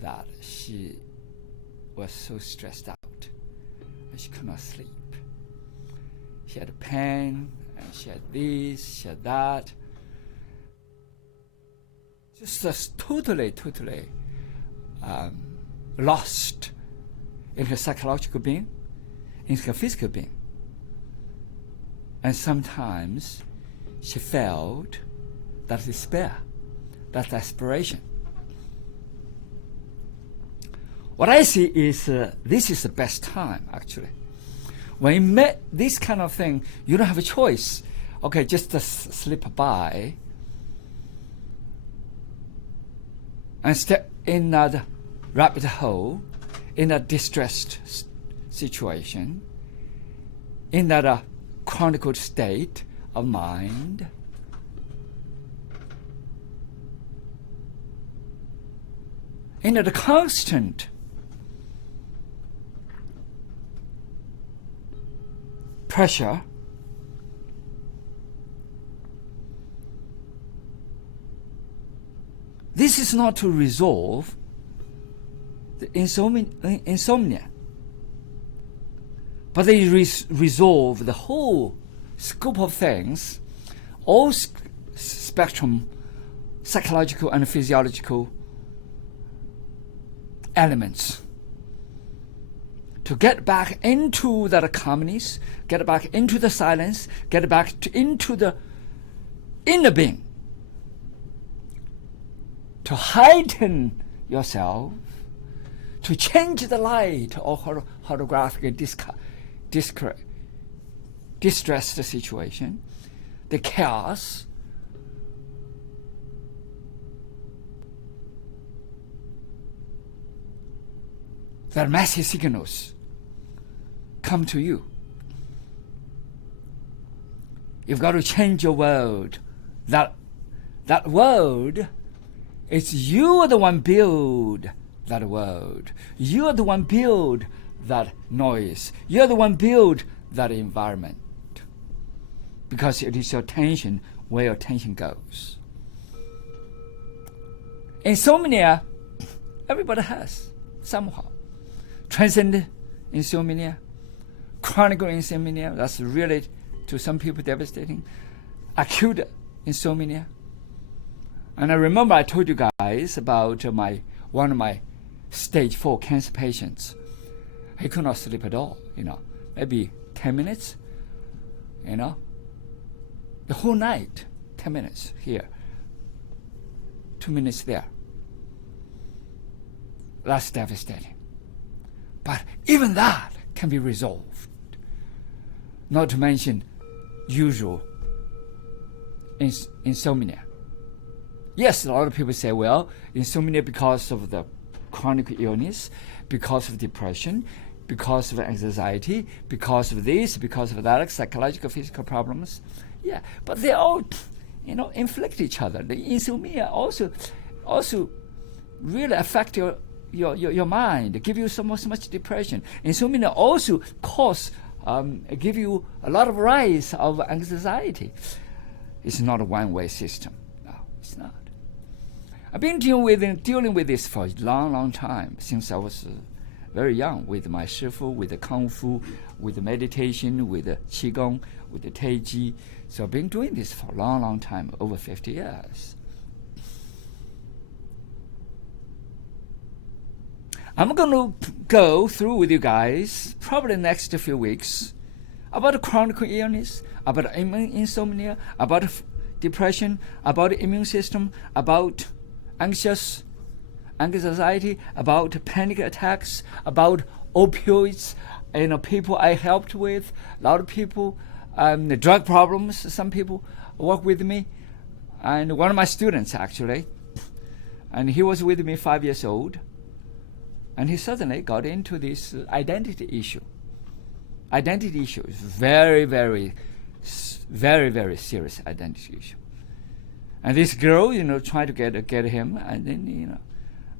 that she was so stressed out and she could not sleep. She had pain, and she had this, she had that. Just totally lost in her psychological being, in her physical being. And sometimes she felt that despair, that desperation. What I see is this is the best time, actually. When you met this kind of thing, you don't have a choice. Okay, just slip by and step in that rabbit hole, in that distressed situation, in that chronic state of mind. In that constant pressure, this is not to resolve the insomnia, but they resolve the whole scope of things, all spectrum, psychological and physiological elements, to get back into that calmness, get back into the silence, get back into the inner being, to heighten yourself, to change the light or holographic distressed situation, the chaos, that massive signals come to you. You've got to change your world. That world, it's you are the one build that world. You are the one build that noise. You are the one build that environment. Because it is your attention where your attention goes. Insomnia, everybody has somehow. Transient insomnia, chronic insomnia, that's really to some people devastating. Acute insomnia. And I remember I told you guys about one of my stage 4 cancer patients. He could not sleep at all, maybe 10 minutes, the whole night, 10 minutes here, 2 minutes there. That's devastating. But even that can be resolved. Not to mention usual insomnia. Yes, a lot of people say, well, insomnia because of the chronic illness, because of depression, because of anxiety, because of this, because of that, psychological, physical problems. Yeah, but they all, inflict each other. The insomnia also really affect your mind, give you so much depression. Insomnia also give you a lot of rise of anxiety. It's not a one-way system. No, it's not. I've been dealing with this for a long time, since I was very young, with my Shifu, with the Kung Fu, with the meditation, with the Qigong, with the Tai Chi. So I've been doing this for a long time, over 50 years. I'm going to go through with you guys, probably the next few weeks, about chronic illness, about insomnia, about depression, about the immune system, about anxiety, about panic attacks, about opioids, people I helped with, a lot of people, the drug problems, some people work with me, and one of my students actually, and he was with me 5 years old, and he suddenly got into this identity issue. Identity issue is very, very serious identity issue. And this girl, tried to get him, and then,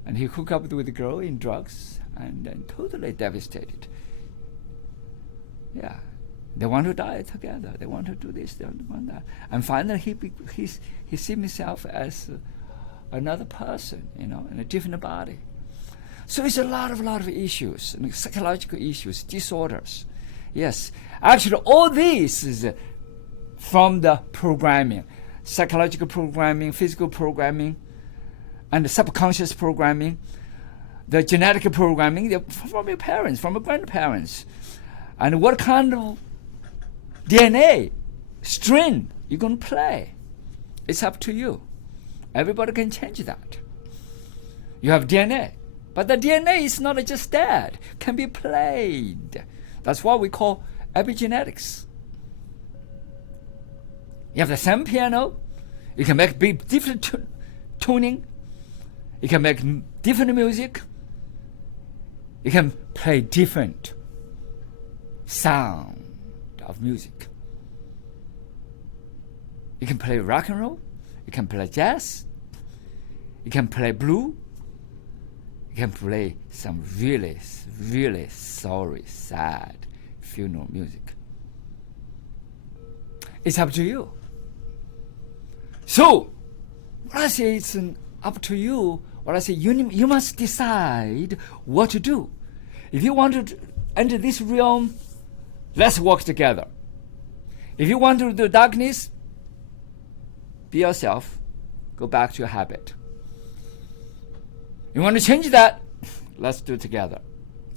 and he hooked up with the girl in drugs, and then totally devastated. Yeah, they want to die together. They want to do this. They want that. And finally, he sees himself as another person, in a different body. So it's a lot of issues, psychological issues, disorders. Yes, actually all this is from the programming, psychological programming, physical programming, and the subconscious programming, the genetic programming from your parents, from your grandparents. And what kind of DNA string you're going to play, it's up to you. Everybody can change that. You have DNA, but the DNA is not just that, can be played. That's what we call epigenetics. You have the same piano, you can make different tuning, you can make different music, you can play different sound of music. You can play rock and roll, you can play jazz, you can play blue, you can play some really, really sorry, sad funeral music. It's up to you. So, what I say it's up to you. What I say, you must decide what to do. If you want to enter this realm, let's work together. If you want to do darkness, be yourself. Go back to your habit. You want to change that? Let's do it together.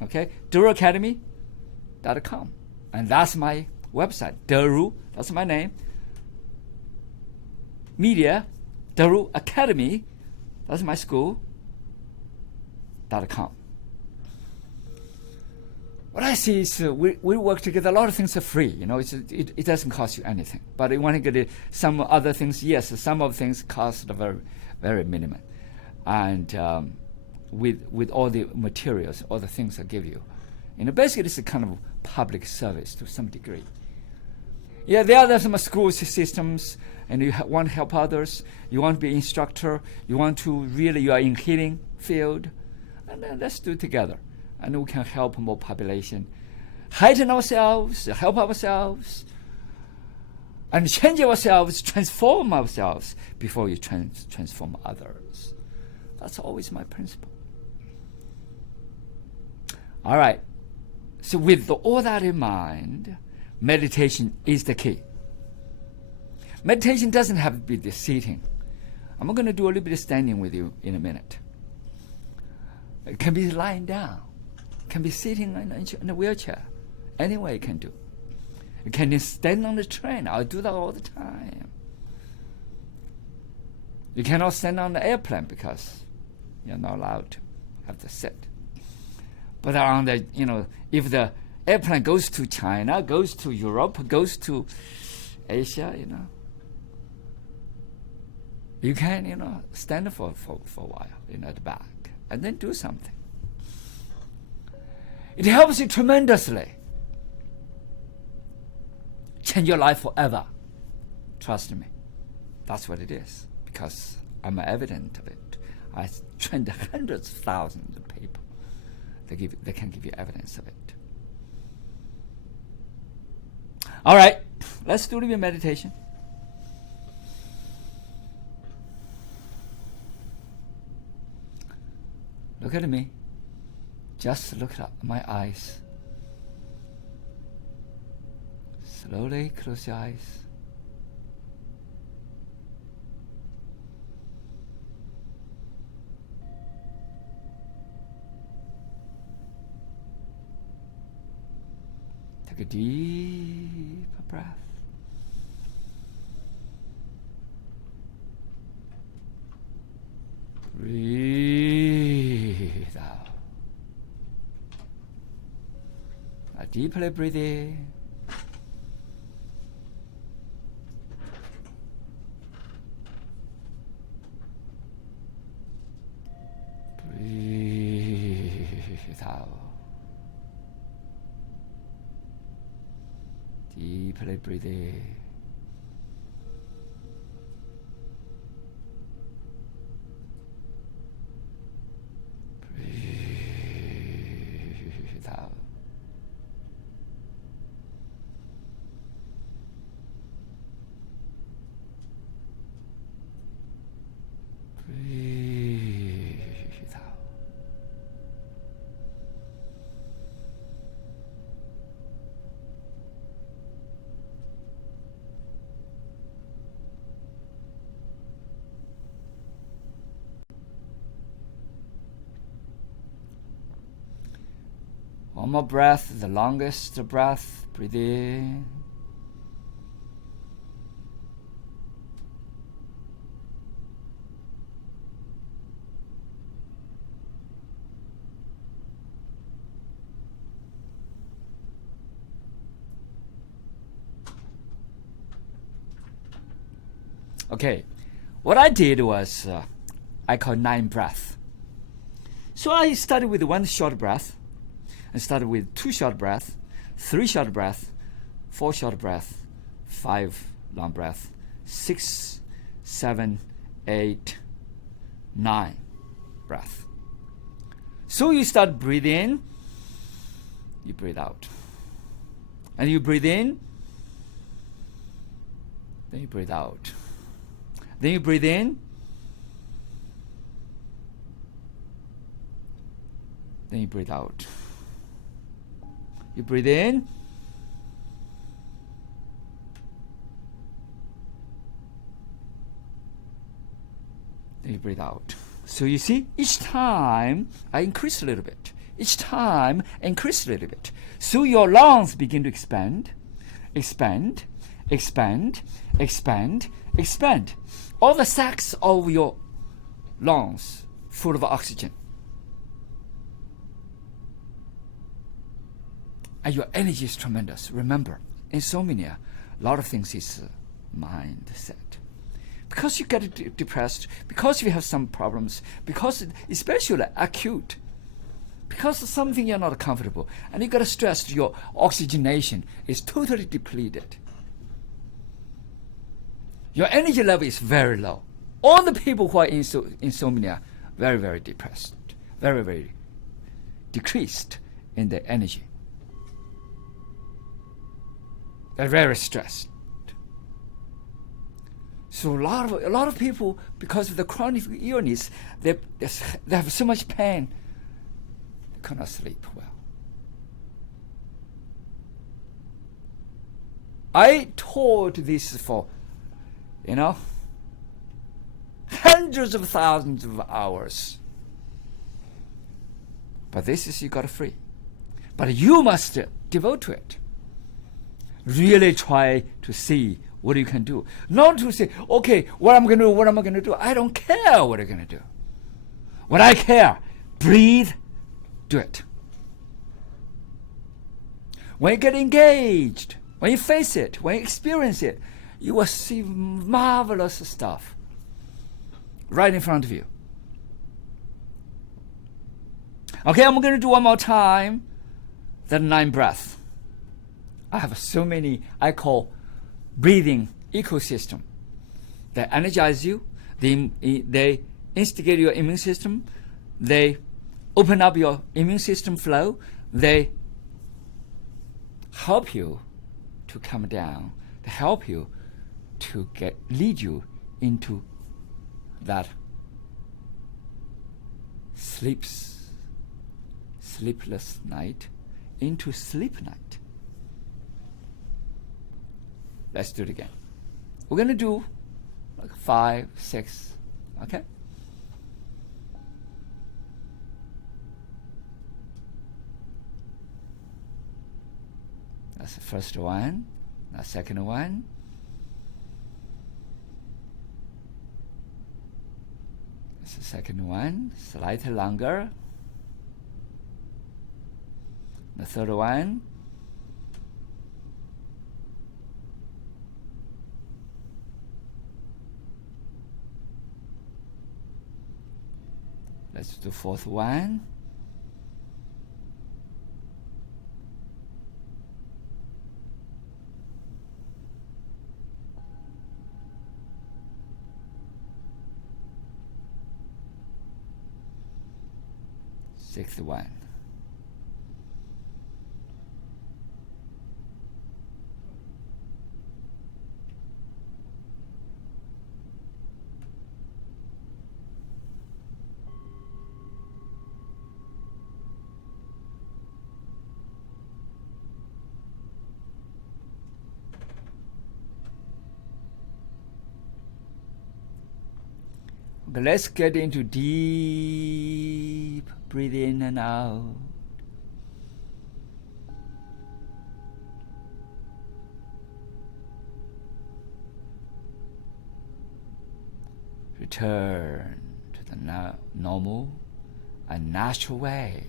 Okay? DeRuAcademy.com. And that's my website. DeRu, that's my name. Media, DeRu Academy, that's my school.com. What I see is we work together. A lot of things are free. You know, it doesn't cost you anything. But you want to get some other things. Yes, some of the things cost very, very minimum. And with all the materials, all the things I give you, basically it's a kind of public service to some degree. Yeah, there are some school systems, and you want to help others. You want to be an instructor. You want to really, you are in healing field, and then let's do it together. And we can help more population, heighten ourselves, help ourselves, and change ourselves, transform ourselves before you transform others. That's always my principle. All right. So with all that in mind, meditation is the key. Meditation doesn't have to be the sitting. I'm going to do a little bit of standing with you in a minute. It can be lying down. It can be sitting in a wheelchair. Any way you can do. You can stand on the train. I do that all the time. You cannot stand on the airplane because you're not allowed to. Have to sit. But on the, if the airplane goes to China, goes to Europe, goes to Asia, you can, stand for a while, at the back, and then do something. It helps you tremendously. Change your life forever. Trust me. That's what it is, because I'm evident of it. I trained hundreds of thousands of people. They can give you evidence of it. All right, let's do a little meditation. Look at me. Just look at my eyes. Slowly close your eyes. Take a deep breath. Breathe out. Now deeply breathe in. Breathe out. Deeply breathe in. Breathe out. Breathe out. One more breath, the longest breath. Breathe in. Okay, what I did was I call 9 breath. So I started with 1 short breath, and started with 2 short breath, 3 short breath, 4 short breath, 5 long breath, 6, 7, 8, 9 breath. So you start breathe in, you breathe out, and you breathe in, then you breathe out. Then you breathe in. Then you breathe out. You breathe in. Then you breathe out. So you see, each time I increase a little bit. Each time I increase a little bit. So your lungs begin to expand, expand, expand, expand, expand. All the sacs of your lungs full of oxygen. And your energy is tremendous. Remember, insomnia, a lot of things is mindset. Because you get depressed, because you have some problems, because especially acute, because of something you're not comfortable, and you got stressed, your oxygenation is totally depleted. Your energy level is very low. All the people who are in insomnia, very, very depressed, very, very decreased in their energy. They're very stressed. So a lot of people, because of the chronic illness, they have so much pain, they cannot sleep well. I taught this for, hundreds of thousands of hours. But this is you got free. But you must devote to it. Really try to see what you can do. Not to say, okay, what am I going to do? I don't care what you're going to do. What I care, breathe, do it. When you get engaged, when you face it, when you experience it, you will see marvelous stuff right in front of you. Okay, I'm going to do one more time. The 9 breaths. I have so many, I call breathing ecosystem. They energize you. They instigate your immune system. They open up your immune system flow. They help you to calm down. They help you to lead you into that sleepless night, into sleep night. Let's do it again. We're going to do like 5, 6, okay? That's the first one. The second one. That's the second one. Slightly longer. The third one. Let's do fourth one. Sixth one. Okay, let's get into deep breathe in and out. return to the normal and natural way.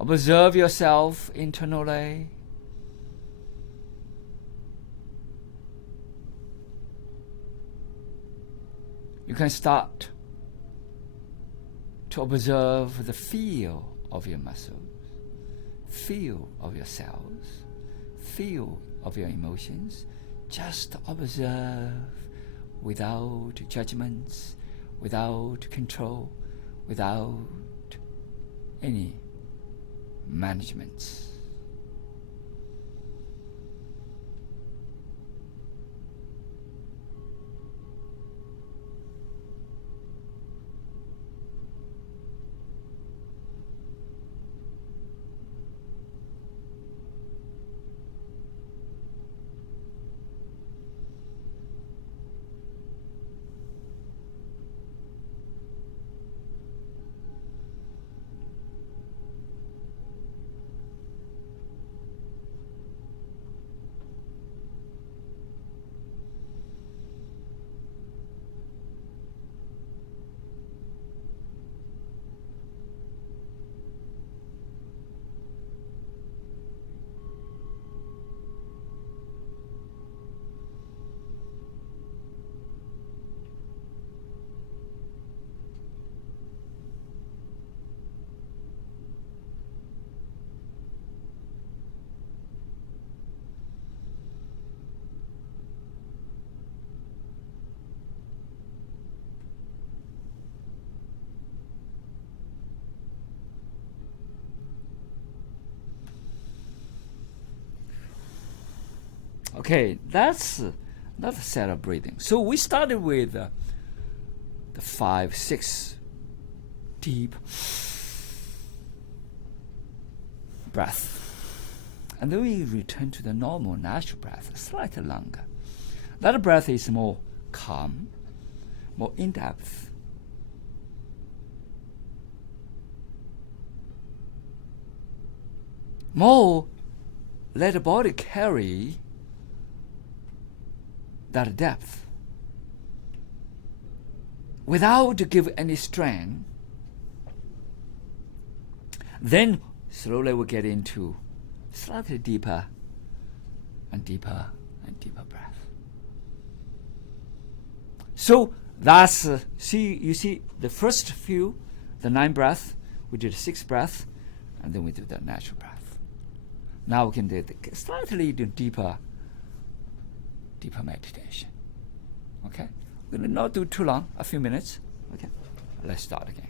Observe yourself internally. You can start to observe the feel of your muscles, feel of your cells, feel of your emotions. Just observe without judgments, without control, without any management. Okay, that's another set of breathing. So we started with the 5, 6 deep breath. And then we return to the normal natural breath, slightly longer. That breath is more calm, more in-depth. More let the body carry that depth without give any strain. Then slowly we get into slightly deeper and deeper and deeper breath. So that's you see the first few, the 9 breath, we did 6 breath, and then we do the natural breath. Now we can do the slightly deeper meditation. Okay, we're going to not do too long, a few minutes. Okay, let's start again.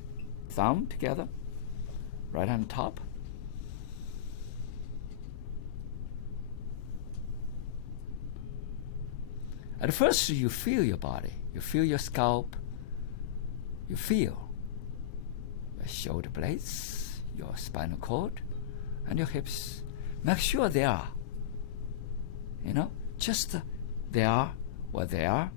Thumb together, right hand top. At first you feel your body, you feel your scalp, you feel your shoulder blades, your spinal cord, and your hips. Make sure they are, just they are what they are.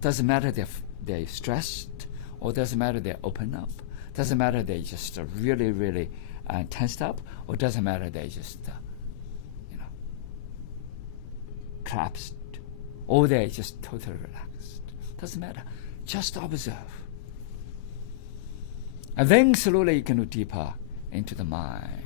Doesn't matter they're stressed, or doesn't matter they're open up. Doesn't matter they just really, really tensed up, or doesn't matter they just, collapsed, or they just totally relaxed. Doesn't matter. Just observe. And then slowly you can go deeper into the mind.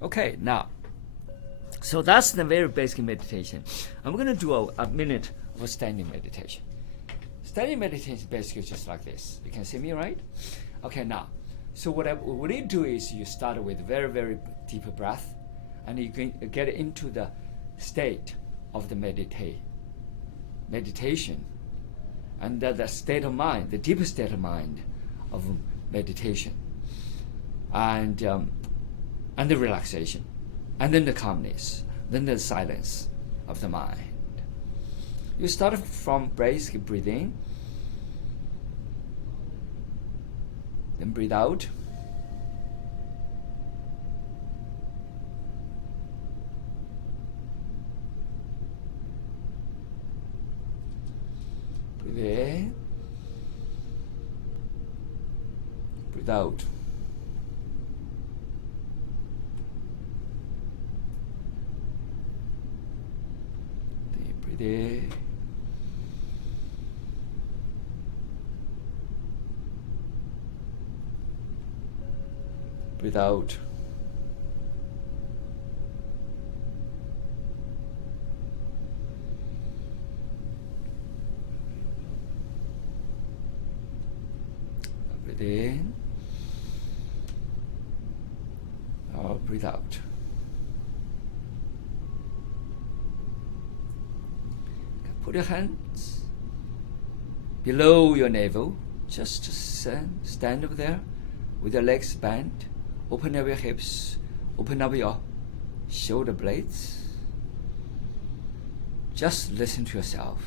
Okay, now, so that's the very basic meditation. I'm going to do a minute of a standing meditation. Standing meditation is basically just like this. You can see me, right? Okay, now, so what you do is you start with very, very deep breath, and you can get into the state of the meditation, and the state of mind, the deepest state of mind of meditation, and the relaxation, and then the calmness, then the silence of the mind. You start from basic breathing, then breathe out. Breathe in, breathe out. Breathe in. Breathe out. Breathe in. Now breathe out. Put your hands below your navel. Just stand over there with your legs bent. Open up your hips. Open up your shoulder blades. Just listen to yourself.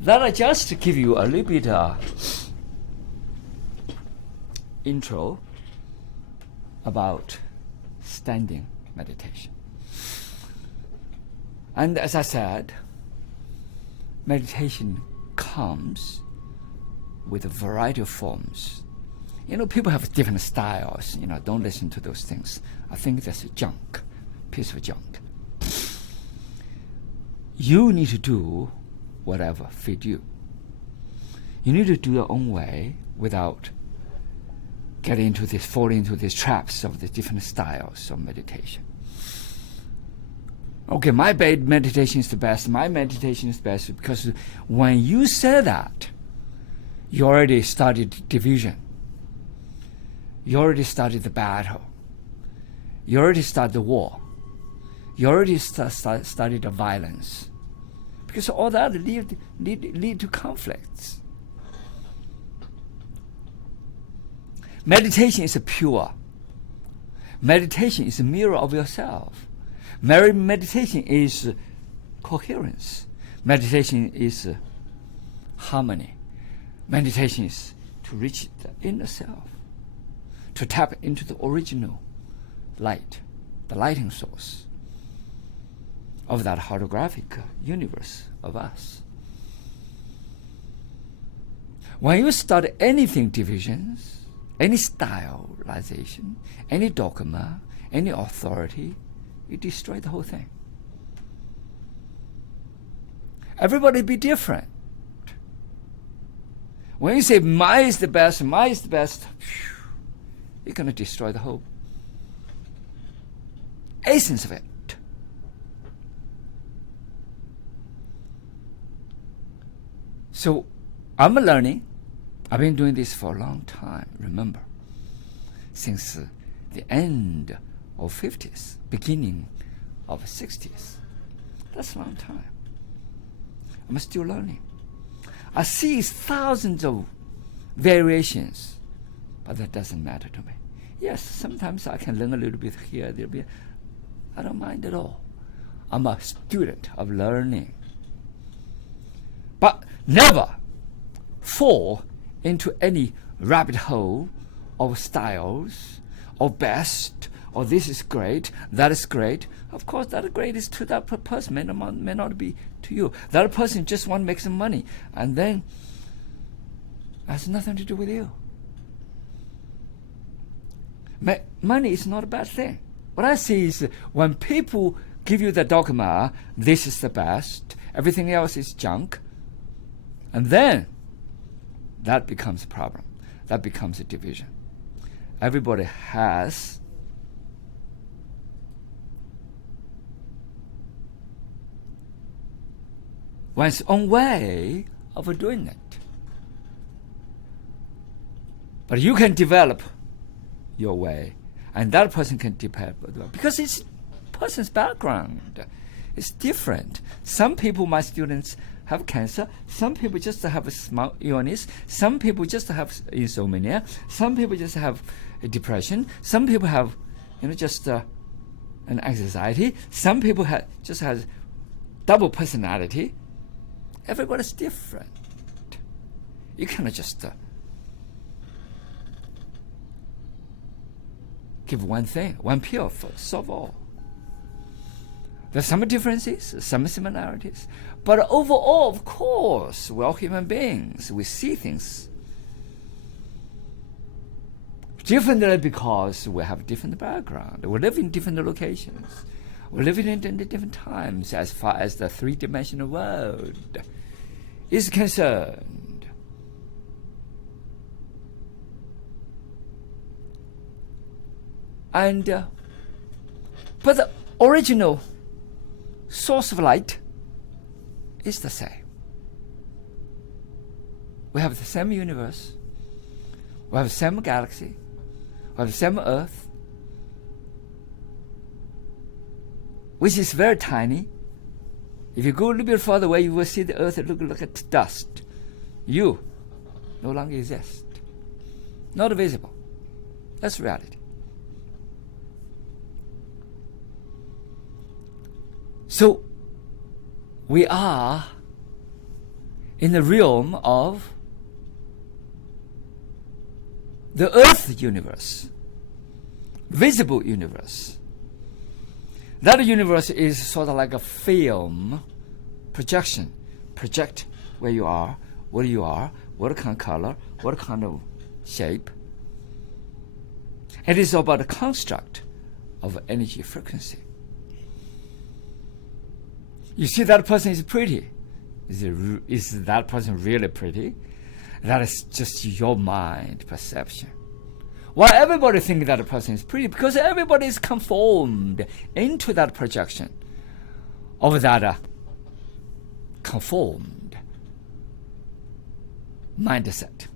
That I just give you a little bit intro about standing meditation. And as I said, meditation comes with a variety of forms. People have different styles. Don't listen to those things. I think that's junk, piece of junk. You need to do whatever fit you. You need to do your own way without falling into these traps of the different styles of meditation. Okay, my meditation is the best. My meditation is best because when you say that, you already started division. You already started the battle. You already started the war. You already started the violence. Because all that lead to conflicts. Meditation is pure. Meditation is a mirror of yourself. Meditation is coherence. Meditation is harmony. Meditation is to reach the inner self, to tap into the original light, the lighting source of that holographic universe of us. When you start anything divisions, any stylization, any dogma, any authority, you destroy the whole thing. Everybody be different. When you say mine is the best, you're going to destroy the whole essence of it. So I'm learning. I've been doing this for a long time, remember, since the end of 50s, beginning of 60s. That's a long time. I'm still learning. I see thousands of variations, but that doesn't matter to me. Yes, sometimes I can learn a little bit here, a little bit. I don't mind at all. I'm a student of learning. But never fall into any rabbit hole of styles, or best, or this is great, that is great. Of course, that great is to that person, may not be to you. That person just want to make some money, and then has nothing to do with you. Money is not a bad thing. What I see is when people give you the dogma, this is the best, everything else is junk, and then that becomes a problem. That becomes a division. Everybody has one's own way of doing it. But you can develop your way, and that person can develop, because it's person's background. It's different. Some people, my students, have cancer. Some people just have a small illness. Some people just have insomnia. Some people just have a depression. Some people have, just an anxiety. Some people just has double personality. Everybody's different. You cannot just give one thing, one pill for solve all. There's some differences, some similarities. But overall, of course, we're all human beings. We see things differently because we have different background. We live in different locations. We live in different times as far as the three-dimensional world is concerned. And but the original source of light is the same. We have the same universe. We have the same galaxy. We have the same Earth, which is very tiny. If you go a little bit further away, you will see the Earth look like dust. You no longer exist. Not visible. That's reality. So we are in the realm of the Earth universe, visible universe. That universe is sort of like a film projection. Project where you are, what kind of color, what kind of shape. It is about a construct of energy frequency. You see that person is pretty. Is that person really pretty? That is just your mind perception. Why everybody thinks that a person is pretty? Because everybody is conformed into that projection of that conformed mindset.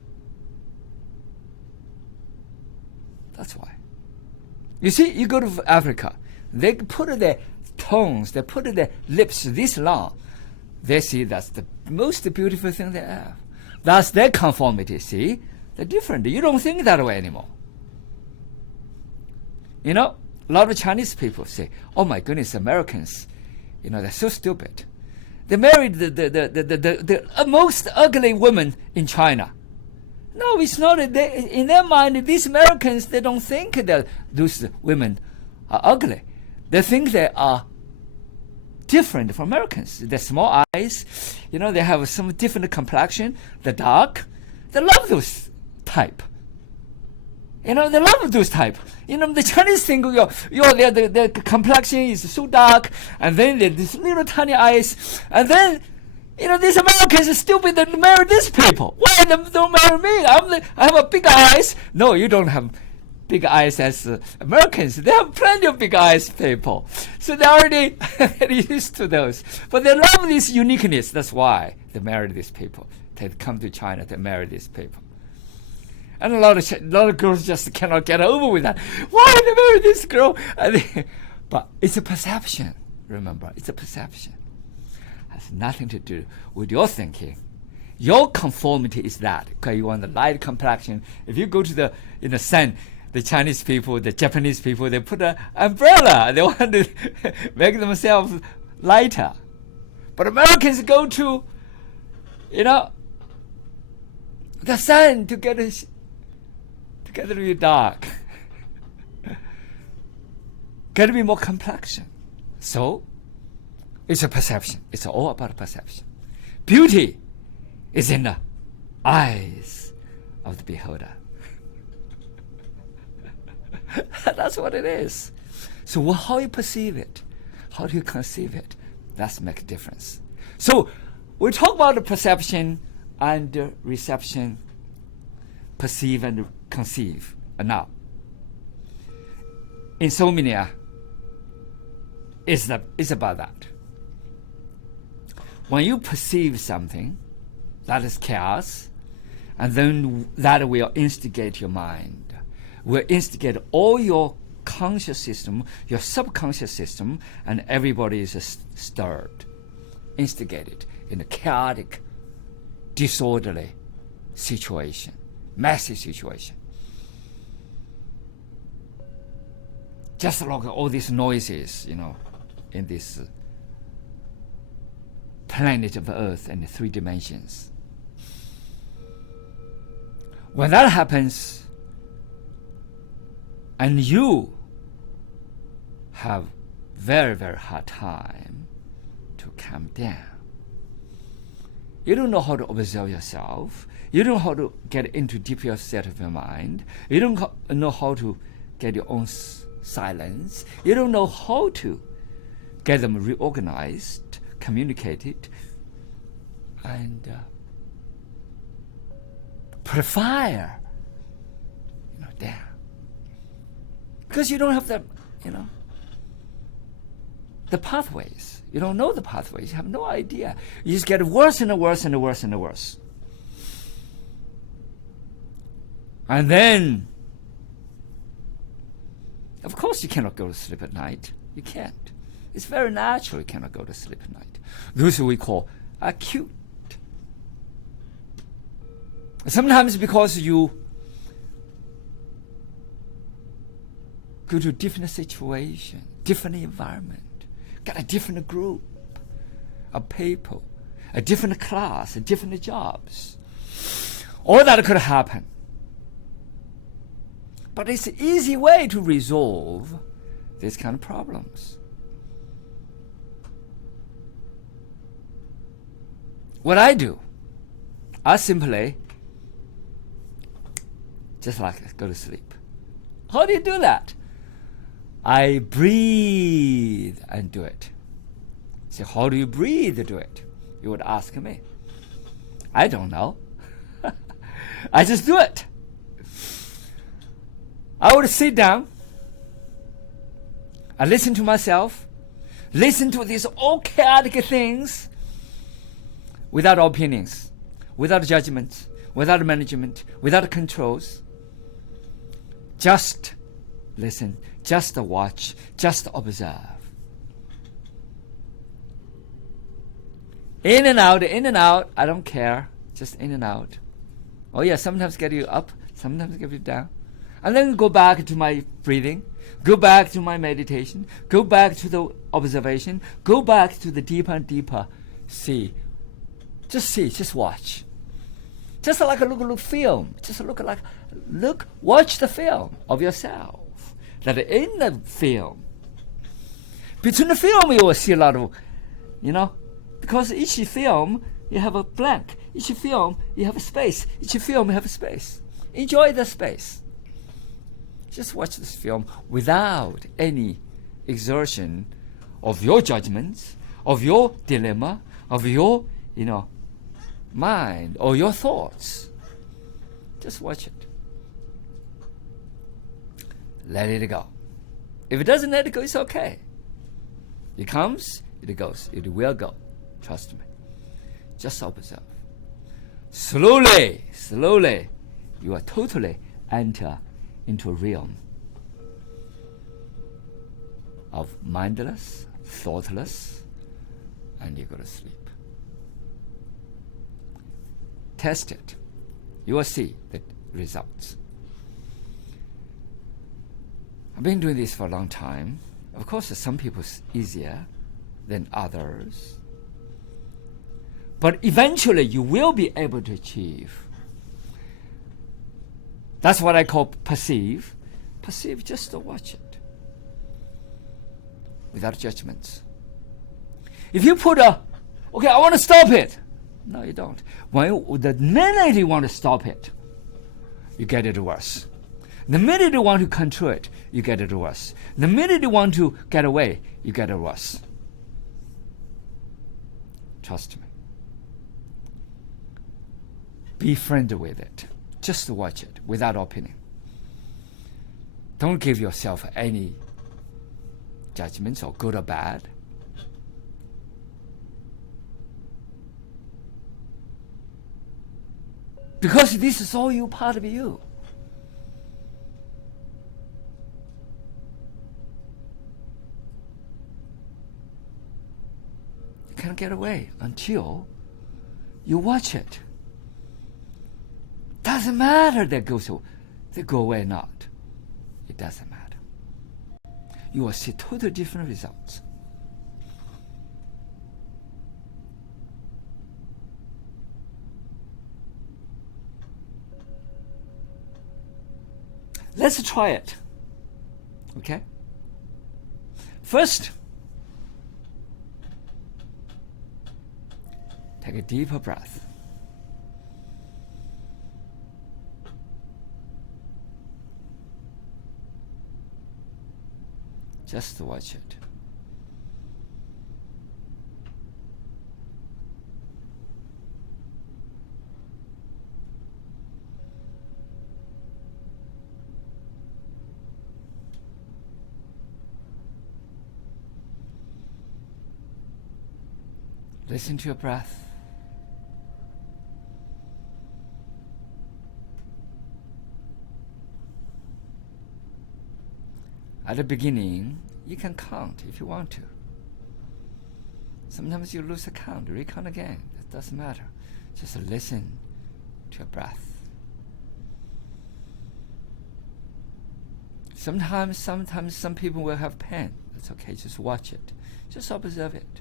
That's why. You see, you go to Africa, they put their tongues, they put their lips this long. They see that's the most beautiful thing they have. That's their conformity, see? They're different. You don't think that way anymore. A lot of Chinese people say, oh my goodness, Americans, they're so stupid. They married the most ugly woman in China. No, it's not. In their mind, these Americans, they don't think that those women are ugly. They think they are different from Americans. They're small eyes, they have some different complexion. They're dark. They love those type. They love those type. The Chinese think their complexion is so dark, and then this little tiny eyes, and then these Americans are stupid that marry these people. Why don't marry me? I have a big eyes. No, you don't have big eyes as Americans. They have plenty of big eyes people. So they already used to those. But they love this uniqueness. That's why they marry these people. They come to China to marry these people. And a lot of girls just cannot get over with that. Why they marry this girl? But it's a perception. Remember, it's a perception. It has nothing to do with your thinking. Your conformity is that. Okay, you want the light complexion. If you go to the sun, the Chinese people, the Japanese people, they put an umbrella. They want to make themselves lighter. But Americans go to, the sun to get really dark. Got to be more complexion. So, it's a perception. It's all about perception. Beauty is in the eyes of the beholder. That's what it is. So how you perceive it, how do you conceive it, that's make a difference. So we talk about the perception and reception, perceive and conceive. And now, insomnia is about that. When you perceive something, that is chaos, and then that will instigate your mind. Will instigate all your conscious system, your subconscious system, and everybody is stirred, instigated in a chaotic, disorderly situation, messy situation. Just like all these noises, in this planet of Earth and the 3 dimensions. When that happens, and you have very, very hard time to calm down. You don't know how to observe yourself. You don't know how to get into deeper state of your mind. You don't know how to get your own silence. You don't know how to get them reorganized, communicated, and put a fire down. Because you don't have the pathways. You don't know the pathways. You have no idea. You just get worse and worse and worse and worse. And then, of course, you cannot go to sleep at night. You can't. It's very natural you cannot go to sleep at night. Those we call acute. Sometimes because you go to a different situation, different environment, got a different group of people, a different class, a different jobs. All that could happen. But it's an easy way to resolve these kind of problems. What I do, I simply just go to sleep. How do you do that? I breathe and do it. So how do you breathe to do it? You would ask me. I don't know. I just do it. I would sit down. I listen to myself. Listen to these all chaotic things without opinions, without judgment, without management, without controls. Just listen. Just watch, just observe. In and out, I don't care. Just in and out. Oh yeah, sometimes get you up, sometimes get you down. And then go back to my breathing, go back to my meditation, go back to the observation, go back to the deeper and deeper see. Just watch. Just like a look film. Just watch the film of yourself. That in the film, between the film you will see a lot of, because each film, you have a blank. Each film, you have a space. Each film, you have a space. Enjoy the space. Just watch this film without any exertion of your judgments, of your dilemma, of your, mind or your thoughts. Just watch it. Let it go. If it doesn't let it go, it's okay. It comes, it goes. It will go. Trust me. Just observe. Slowly, you are totally enter into a realm of mindless, thoughtless, and you go to sleep. Test it. You will see the results. I've been doing this for a long time. Of course, some people it's easier than others. But eventually, you will be able to achieve. That's what I call perceive. Perceive, just to watch it. Without judgments. If you put okay, I want to stop it. No, you don't. The minute you want to stop it, you get it worse. The minute you want to control it, you get it worse. The minute you want to get away, you get it worse. Trust me. Be friendly with it. Just watch it without opinion. Don't give yourself any judgments or good or bad. Because this is all you, part of you. You can't get away until you watch it. Doesn't matter they go away or not. It doesn't matter. You will see totally different results. Let's try it. Okay? First, take a deeper breath. Just to watch it. Listen to your breath. At the beginning, you can count if you want to. Sometimes you lose the count, recount again. That doesn't matter. Just listen to your breath. Sometimes some people will have pain. That's okay. Just watch it. Just observe it.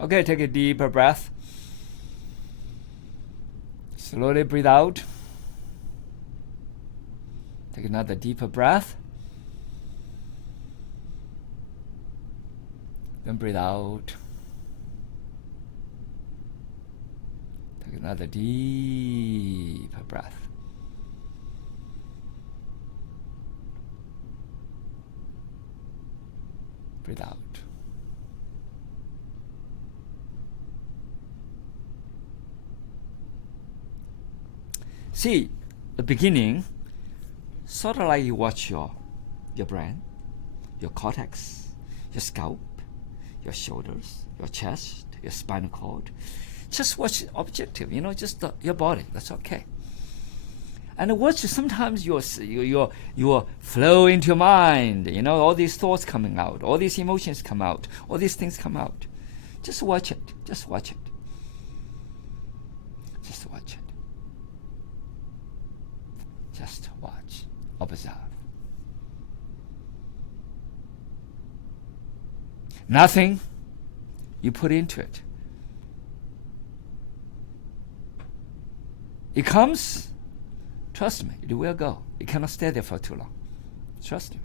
Okay, take a deeper breath. Slowly breathe out. Take another deeper breath. Then breathe out. Take another deeper breath. Breathe out. See, the beginning, sort of like you watch your brain, your cortex, your scalp, your shoulders, your chest, your spinal cord. Just watch objective, just your body. That's okay. And watch, sometimes you flow into your mind, all these thoughts coming out, all these emotions come out, all these things come out. Just watch it. Just watch it. Just watch it. Just watch. Observe. Nothing you put into it. It comes, trust me, it will go. It cannot stay there for too long. Trust me.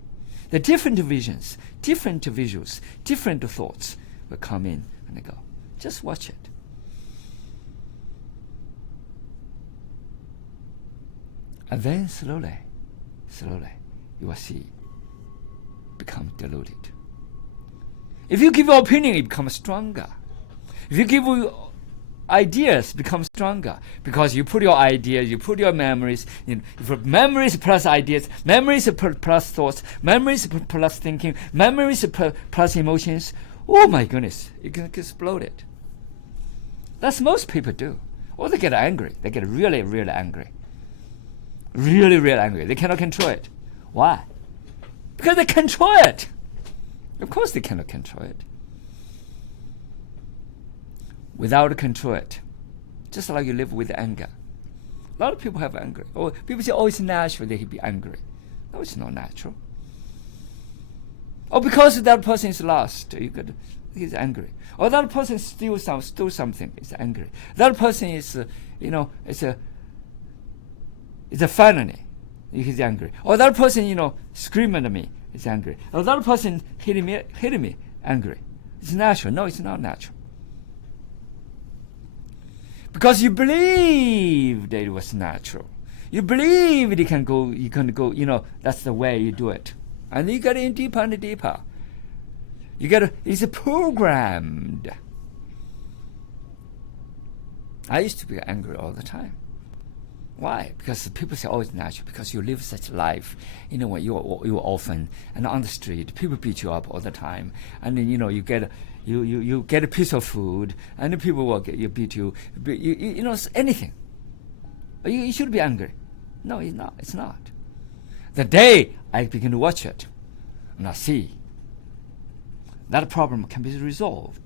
The different visions, different visuals, different thoughts will come in and go. Just watch it. And then slowly, you will see become diluted. If you give your opinion, it becomes stronger. If you give ideas, become stronger, because you put your ideas, you put your memories. Memories plus ideas, memories plus thoughts, memories plus thinking, memories plus emotions. Oh my goodness, you can explode it. That's most people do. Or they get angry. They get really, really angry. Really, really angry. They cannot control it. Why? Because they control it. Of course they cannot control it. Without control it, just like you live with anger. A lot of people have anger. Or people say, it's natural they be angry. No, it's not natural. Or because that person is lost, he's angry. Or that person stole something, he's angry. That person is, it's a felony, he's angry. Or that person, screamed at me, he's angry. Or that person hit me, angry. It's natural. No, it's not natural. Because you believed that it was natural. You believed you can go, that's the way you do it. And you get in deeper and deeper. It's programmed. I used to be angry all the time. Why? Because people say, it's natural. Because you live such a life. When you're orphan and on the street, people beat you up all the time. And then, you get a piece of food, and the people will beat you. Anything. You should be angry. No, it's not. It's not. The day I begin to watch it, and I see that problem can be resolved.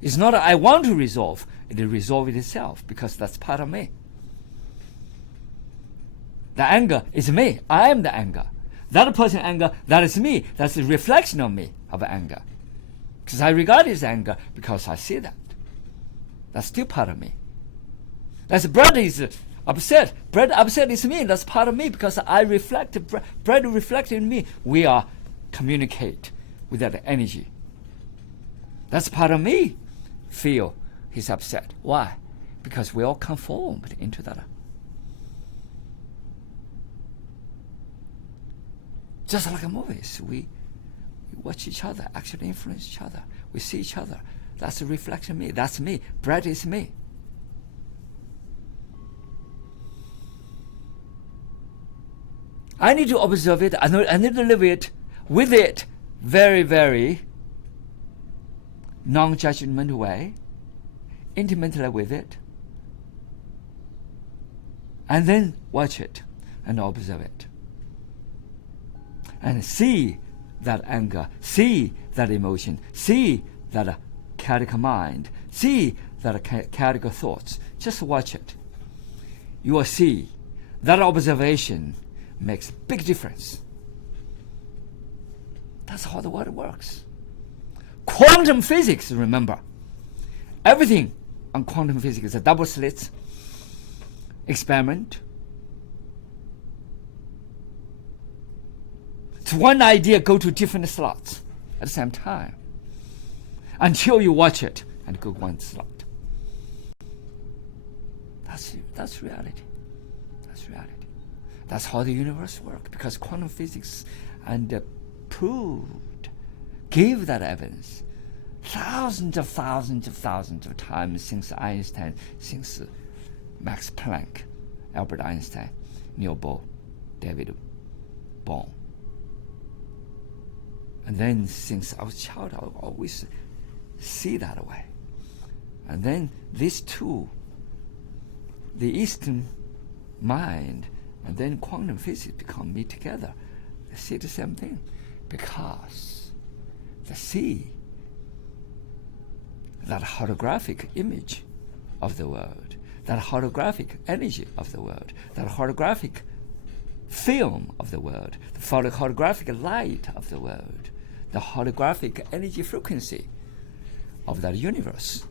It's not I want to resolve. It will resolve it itself, because that's part of me. The anger is me. I am the anger. That person's anger, that is me. That's a reflection of me, of anger. Because I regard it as anger because I see that. That's still part of me. That's bread is upset. Bread upset is me. That's part of me because I reflect. Bread reflects in me. We are communicate with that energy. That's part of me. Feel he's upset. Why? Because we all conformed into that. Just like movies, we watch each other, actually influence each other. We see each other. That's a reflection of me. That's me. Bread is me. I need to observe it. I need to live it, with it, very, very non-judgmental way, intimately with it, and then watch it and observe it. And see that anger, see that emotion, see that chaotic mind, see that chaotic thoughts. Just watch it. You will see that observation makes a big difference. That's how the world works. Quantum physics, remember. Everything on quantum physics is a double slit experiment. It's one idea go to different slots at the same time until you watch it and go one slot. That's reality. That's reality. That's how the universe works, because quantum physics and proved, gave that evidence thousands of times since Einstein, since Max Planck, Albert Einstein, Niels Bohr, David Bohm. And then since I was a child, I always see that way. And then these two, the Eastern mind, and then quantum physics become meet together. They see the same thing, because they see that holographic image of the world, that holographic energy of the world, that holographic film of the world, the holographic light of the world, the holographic energy frequency of that universe.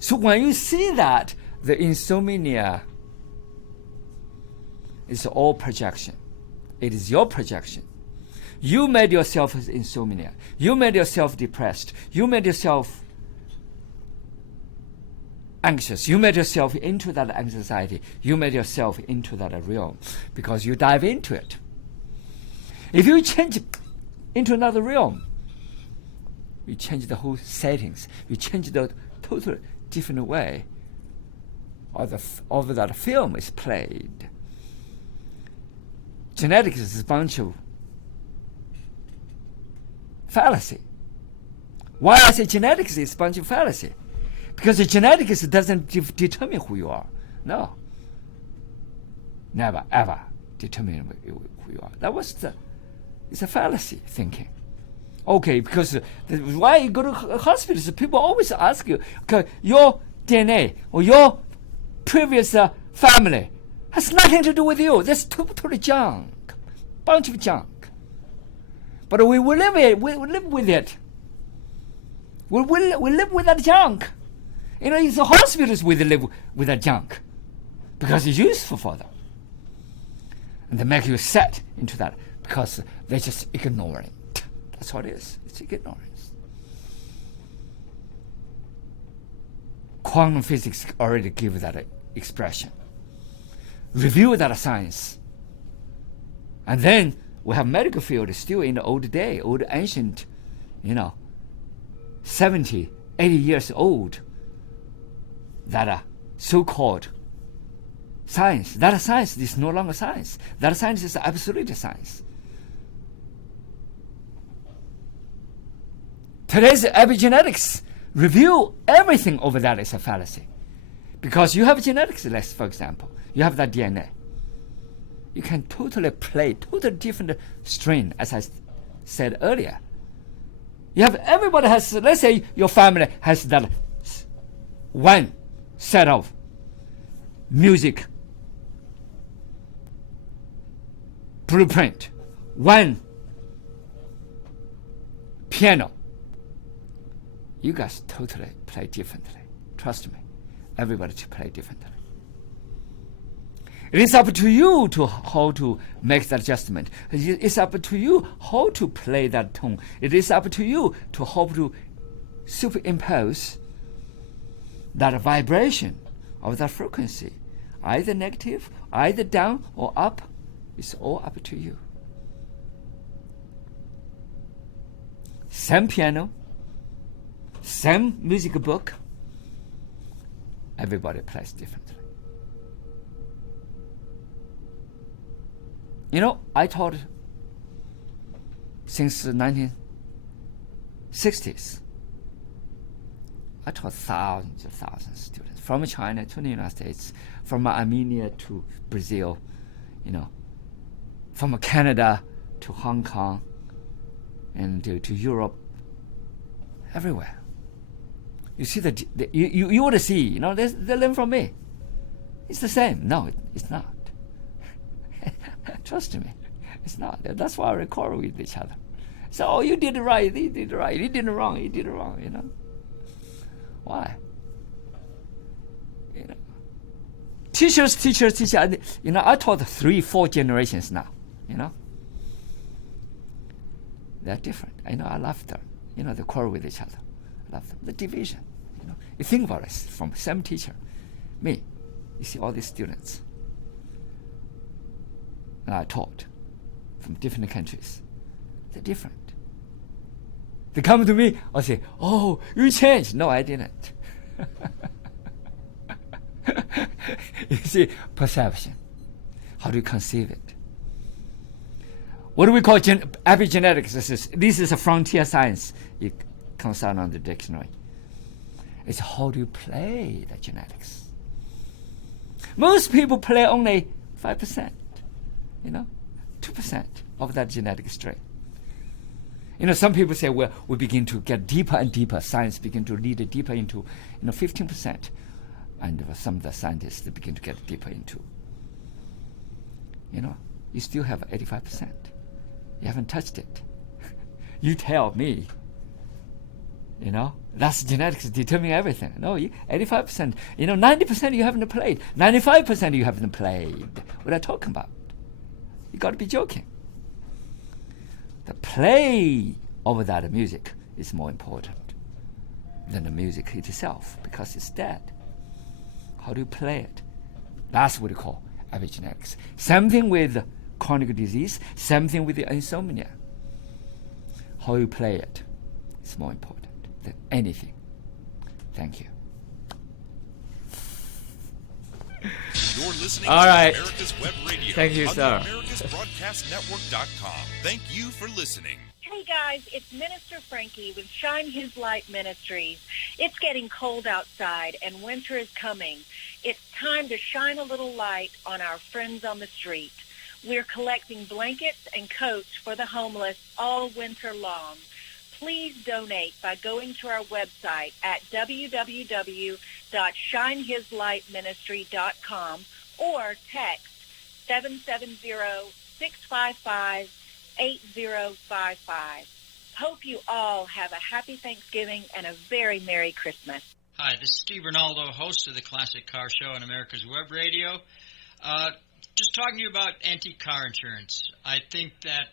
So when you see that, the insomnia is all projection. It is your projection. You made yourself insomnia. You made yourself depressed. You made yourself anxious. You made yourself into that anxiety. You made yourself into that realm because you dive into it. If you change into another realm, you change the whole settings. You change the total different way of that film is played. Genetics is a bunch of fallacy. Why I say genetics is a bunch of fallacy? Because the genetics doesn't determine who you are. No. Never, ever determine who you are. It's a fallacy thinking. Okay, because why you go to hospitals, people always ask you, okay, your DNA or your previous family has nothing to do with you. That's total junk, bunch of junk. But we live it. We live with it. We live with that junk. You know, it's the hospitals we live with that junk because it's useful for them, and they make you set into that because they're just ignoring. That's what it is. It's ignorance. Quantum physics already give that expression. Review that science. And then we have medical field still in the old day, old ancient, 70, 80 years old, that so-called science. That science is no longer science. That science is absolute science. Today's epigenetics review everything over that is a fallacy. Because you have genetics, for example. You have that DNA. You can totally play totally different strain, as I said earlier. You have everybody has, let's say your family has that one set of music blueprint, one piano. You guys totally play differently. Trust me, everybody to play differently. It is up to you to how to make that adjustment. It's up to you how to play that tone. It is up to you to how to superimpose that vibration of that frequency, either negative, either down or up. It's all up to you. Same piano, same music book, everybody plays differently. I taught since the 1960s. I taught thousands of students from China to the United States, from Armenia to Brazil, from Canada to Hong Kong and to Europe, everywhere. You see you want to see, they learn from me. It's the same. No, it's not. Trust me, it's not. That's why we quarrel with each other. So, you did it right, he did it right, he did it wrong, Why? Teachers. I taught 3-4 generations now. They're different. I love them. They quarrel with each other. I love them. The division. You think about it from same teacher. Me, you see all these students. And I taught from different countries. They're different. They come to me, I say, oh, you changed. No, I didn't. You see, perception. How do you conceive it? What do we call epigenetics? This is a frontier science. You consult on the dictionary. It's how do you play the genetics? Most people play only 5%, 2% of that genetic strain. Some people say, well, we begin to get deeper and deeper. Science begin to lead deeper into 15%. And some of the scientists they begin to get deeper into. You still have 85%. You haven't touched it. You tell me. That's genetics determining everything. No, 85%. 90% you haven't played. 95% you haven't played. What are you talking about? You got to be joking. The play of that music is more important than the music itself because it's dead. How do you play it? That's what we call epigenetics. Same thing with chronic disease, same thing with the insomnia. How you play it is more important than anything. Thank you. You're listening All right. to America's Web Radio. Thank you, on sir. the AmericasBroadcastNetwork.com. Thank you for listening. Hey guys, it's Minister Frankie with Shine His Light Ministries. It's getting cold outside and winter is coming. It's time to shine a little light on our friends on the street. We're collecting blankets and coats for the homeless all winter long. Please donate by going to our website at www.shinehislightministry.com or text 770-655-8055. Hope you all have a happy Thanksgiving and a very Merry Christmas. Hi, this is Steve Ronaldo, host of the Classic Car Show on America's Web Radio. Just talking to you about antique car insurance. I think that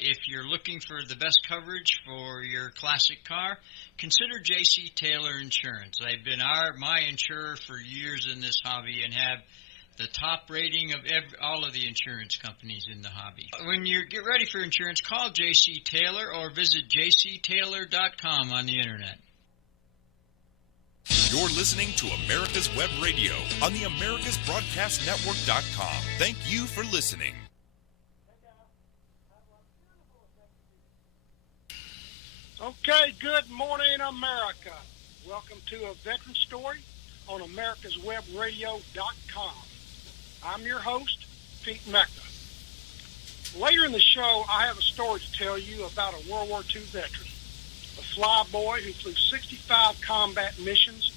if you're looking for the best coverage for your classic car, consider J.C. Taylor Insurance. They've been my insurer for years in this hobby and have the top rating of all of the insurance companies in the hobby. When you get ready for insurance, call J.C. Taylor or visit jctaylor.com on the Internet. You're listening to America's Web Radio on the AmericasBroadcastNetwork.com. Thank you for listening. Okay, good morning, America. Welcome to A Veteran Story on AmericasWebRadio.com. I'm your host, Pete Mecca. Later in the show, I have a story to tell you about a World War II veteran, a fly boy who flew 65 combat missions